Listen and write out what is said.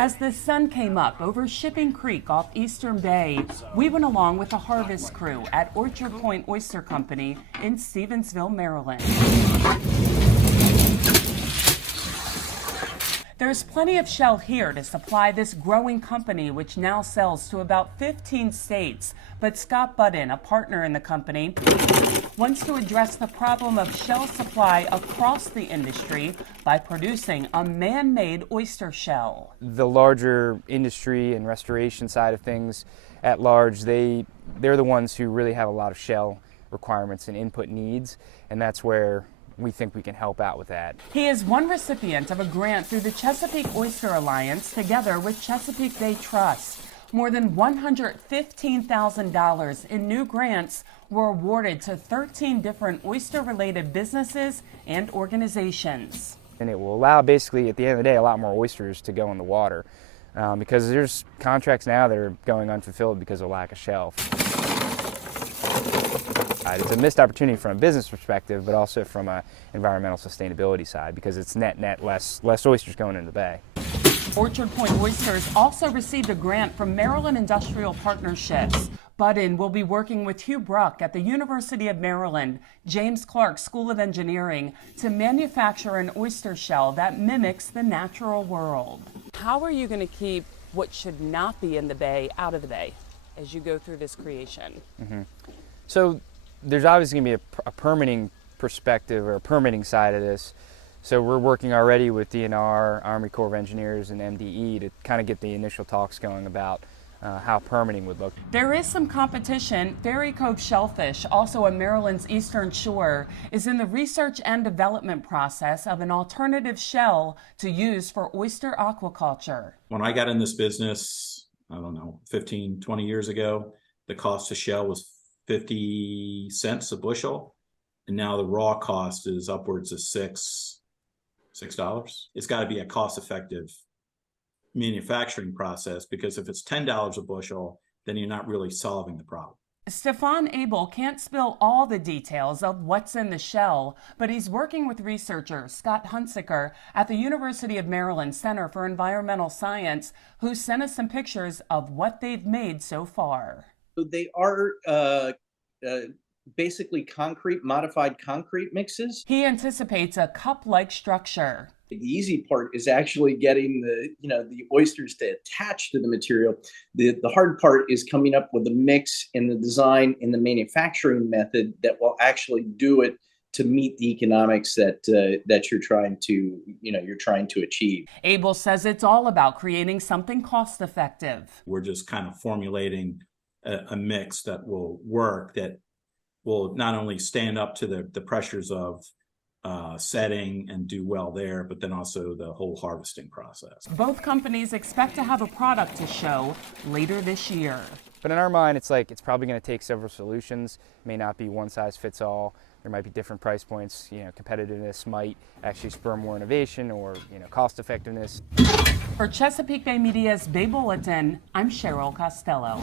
As the sun came up over Shipping Creek off Eastern Bay, we went along with the harvest crew at Orchard Point Oyster Company in Stevensville, Maryland. There's plenty of shell here to supply this growing company, which now sells to about 15 states. But Scott Budden, a partner in the company, wants to address the problem of shell supply across the industry by producing a man-made oyster shell. The larger industry and restoration side of things at large, they're the ones who really have a lot of shell requirements and input needs, and that's where we think we can help out with that. He is one recipient of a grant through the Chesapeake Oyster Alliance together with Chesapeake Bay Trust. More than $115,000 in new grants were awarded to 13 different oyster-related businesses and organizations. And it will allow, basically, at the end of the day, a lot more oysters to go in the water because there's contracts now that are going unfulfilled because of lack of shell. It's a missed opportunity from a business perspective, but also from an environmental sustainability side because it's net less oysters going into the bay. Orchard Point Oysters also received a grant from Maryland Industrial Partnerships. Budden will be working with Hugh Bruck at the University of Maryland, James Clark School of Engineering, to manufacture an oyster shell that mimics the natural world. How are you going to keep what should not be in the bay out of the bay as you go through this creation? So there's obviously going to be a permitting perspective or a permitting side of this. So we're working already with DNR, Army Corps of Engineers, and MDE to kind of get the initial talks going about how permitting would look. There is some competition. Ferry Cove Shellfish, also on Maryland's eastern shore, is in the research and development process of an alternative shell to use for oyster aquaculture. When I got in this business, I don't know, 15, 20 years ago, the cost of shell was 50 cents a bushel, and now the raw cost is upwards of $6. It's got to be a cost-effective manufacturing process, because if it's $10 a bushel, then you're not really solving the problem. Stefan Abel can't spill all the details of what's in the shell, but he's working with researcher Scott Hunsaker at the University of Maryland Center for Environmental Science, who sent us some pictures of what they've made so far. They are basically modified concrete mixes. He anticipates a cup-like structure. The easy part is actually getting the oysters to attach to the material. The hard part is coming up with the mix and the design and the manufacturing method that will actually do it to meet the economics that you're trying to achieve. Abel says it's all about creating something cost-effective. We're just kind of formulating a mix that will work, that will not only stand up to the pressures of setting and do well there, but then also the whole harvesting process. Both companies expect to have a product to show later this year. But in our mind, it's probably going to take several solutions. It may not be one size fits all. There might be different price points. Competitiveness might actually spur more innovation, or cost effectiveness. For Chesapeake Bay Media's Bay Bulletin, I'm Cheryl Costello.